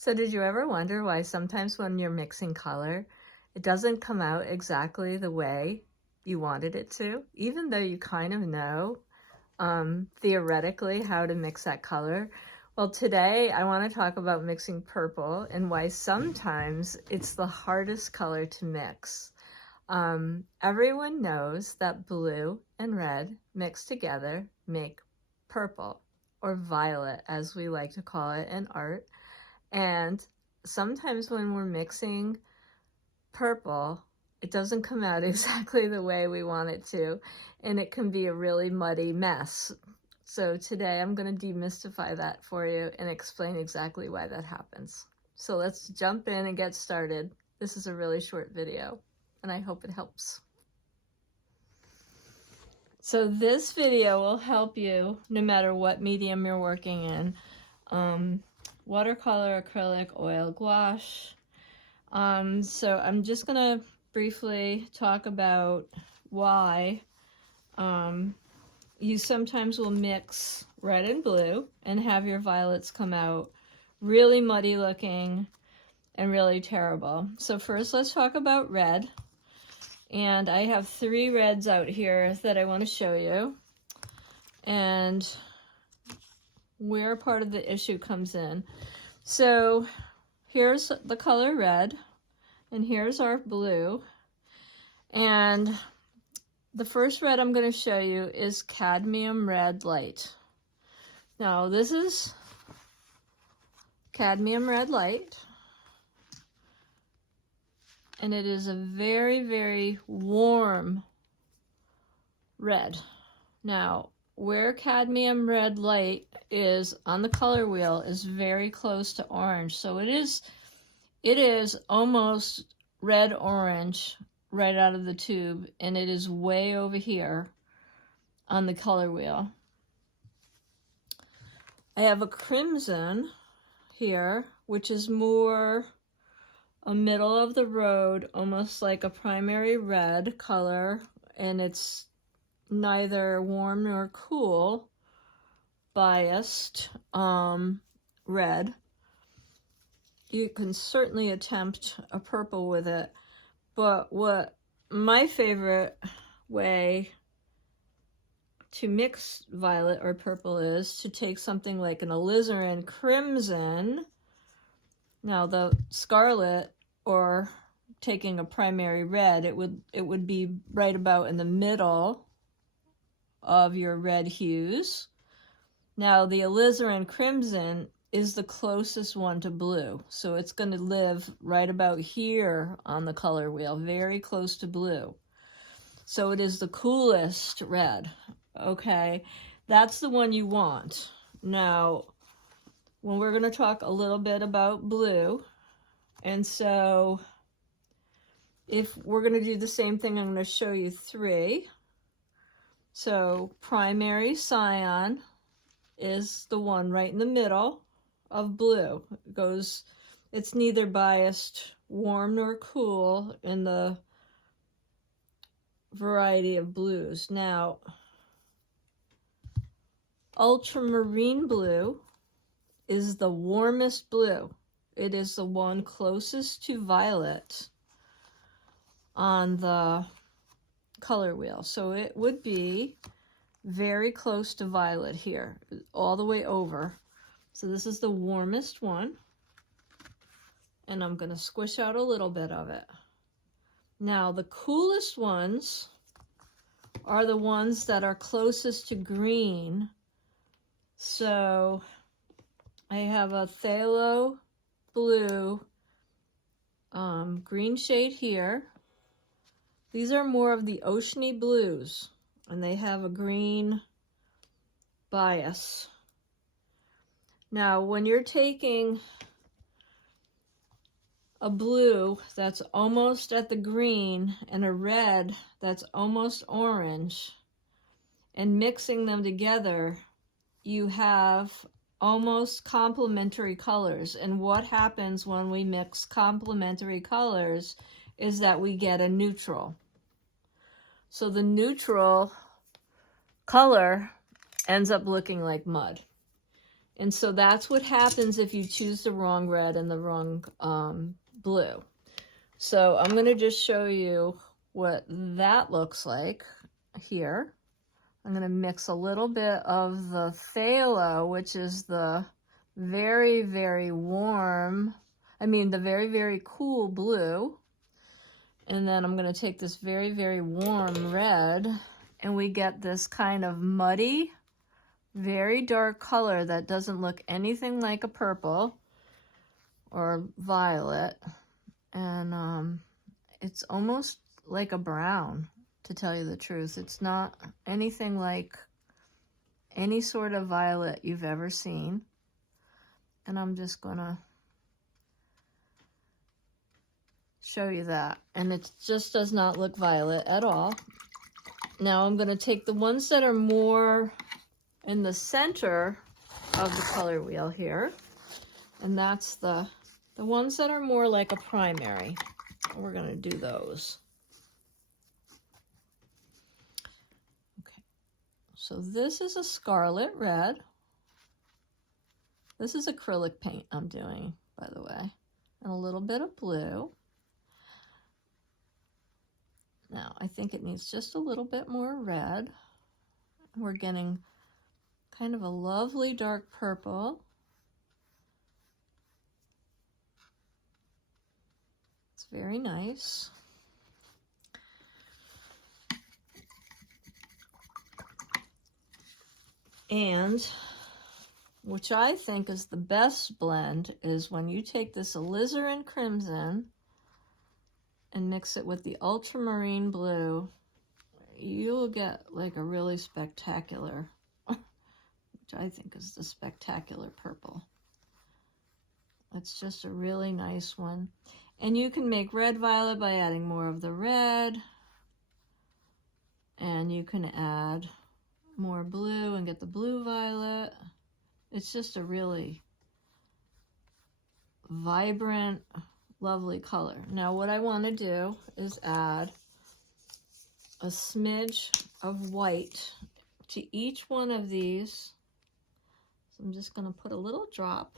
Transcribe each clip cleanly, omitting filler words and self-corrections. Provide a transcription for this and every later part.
So did you ever wonder why sometimes when you're mixing color, it doesn't come out exactly the way you wanted it to, even though you kind of know theoretically how to mix that color? Well, today I want to talk about mixing purple and why sometimes it's the hardest color to mix. Everyone knows that blue and red mixed together make purple, or violet as we like to call it in art. And sometimes when we're mixing purple, it doesn't come out exactly the way we want it to, and it can be a really muddy mess. So today I'm going to demystify that for you and explain exactly why that happens. So let's jump in and get started. This is a really short video, and I hope it helps. So this video will help you no matter what medium you're working in. Watercolor, acrylic, oil, gouache. So I'm just gonna briefly talk about why you sometimes will mix red and blue and have your violets come out really muddy looking and really terrible. So first let's talk about red. And I have 3 reds out here that I want to show you. And where part of the issue comes in. So here's the color red, and here's our blue. And the first red I'm going to show you is Cadmium Red Light. Now this is Cadmium Red Light, and it is a very, very warm red. Now, where Cadmium Red Light is on the color wheel is very close to orange. So it is almost red orange right out of the tube, and it is way over here on the color wheel. I have a crimson here, which is more a middle of the road, almost like a primary red color, and it's neither warm nor cool, biased red. You can certainly attempt a purple with it, but what my favorite way to mix violet or purple is to take something like an Alizarin Crimson. Now the Scarlet, or taking a primary red, it would be right about in the middle of your red hues. Now the Alizarin Crimson is the closest one to blue, so it's going to live right about here on the color wheel, very close to blue. So it is the coolest red. Okay, that's the one you want. Now, when we're going to talk a little bit about blue, and so if we're going to do the same thing, I'm going to show you 3. So primary cyan is the one right in the middle of blue. It's neither biased warm nor cool in the variety of blues. Now, Ultramarine Blue is the warmest blue. It is the one closest to violet on the color wheel. So it would be very close to violet here, all the way over. So this is the warmest one. And I'm going to squish out a little bit of it. Now the coolest ones are the ones that are closest to green. So I have a Thalo Blue green shade here. These are more of the oceany blues, and they have a green bias. Now, when you're taking a blue that's almost at the green and a red that's almost orange, and mixing them together, you have almost complementary colors. And what happens when we mix complementary colors is that we get a neutral. So the neutral color ends up looking like mud. And so that's what happens if you choose the wrong red and the wrong blue. So I'm going to just show you what that looks like here. I'm going to mix a little bit of the phthalo, which is the very, very warm, the very, very cool blue. And then I'm going to take this very, very warm red, and we get this kind of muddy, very dark color that doesn't look anything like a purple or violet. And it's almost like a brown, to tell you the truth. It's not anything like any sort of violet you've ever seen. And I'm just gonna show you that. And it just does not look violet at all. Now I'm gonna take the ones that are more in the center of the color wheel here. And that's the ones that are more like a primary. We're gonna do those. Okay, so this is a Scarlet Red. This is acrylic paint I'm doing, by the way, and a little bit of blue. Now, I think it needs just a little bit more red. We're getting kind of a lovely dark purple. It's very nice. And which I think is the best blend is when you take this Alizarin Crimson and mix it with the Ultramarine Blue, you'll get like a really spectacular, which I think is the spectacular purple. It's just a really nice one. And you can make red violet by adding more of the red. And you can add more blue and get the blue violet. It's just a really vibrant, lovely color. Now what I want to do is add a smidge of white to each one of these. So I'm just going to put a little drop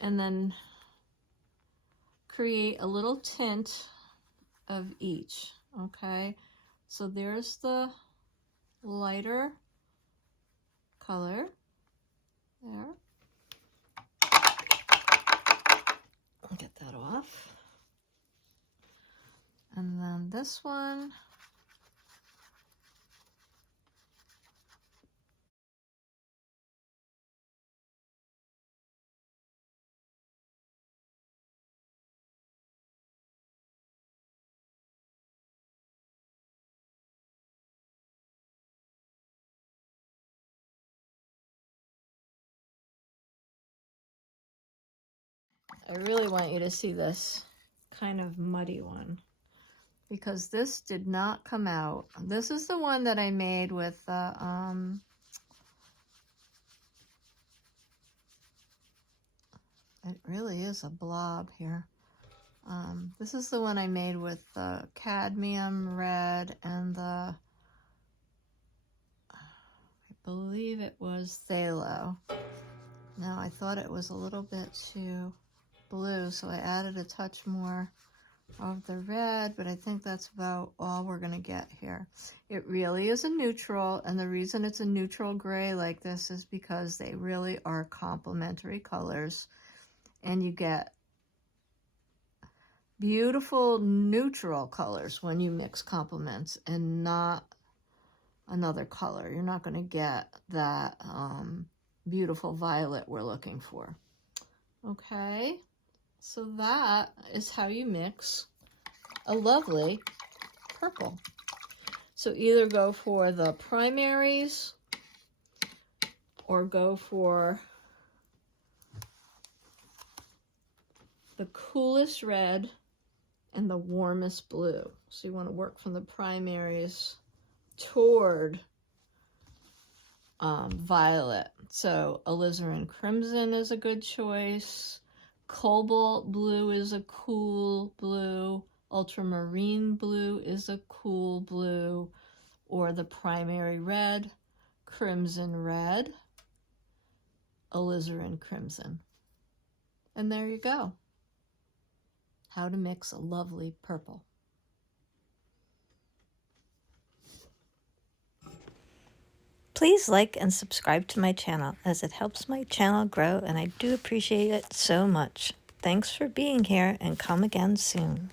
and then create a little tint of each. Okay, so there's the lighter color there. I'll get that off. And then this one. I really want you to see this kind of muddy one, because this did not come out. This is the one that I made with it really is a blob here. This is the one I made with the Cadmium Red and the, I believe it was Thalo. Now I thought it was a little bit too blue, so I added a touch more of the red, but I think that's about all we're gonna get here. It really is a neutral, and the reason it's a neutral gray like this is because they really are complementary colors, and you get beautiful neutral colors when you mix complements and not another color. You're not going to get that beautiful violet we're looking for. Okay, so that is how you mix a lovely purple. So either go for the primaries or go for the coolest red and the warmest blue. So you want to work from the primaries toward violet. So Alizarin Crimson is a good choice. Cobalt Blue is a cool blue. Ultramarine Blue is a cool blue. Or the primary red, Crimson Red. Alizarin Crimson. And there you go. How to mix a lovely purple. Please like and subscribe to my channel as it helps my channel grow and I do appreciate it so much. Thanks for being here and come again soon.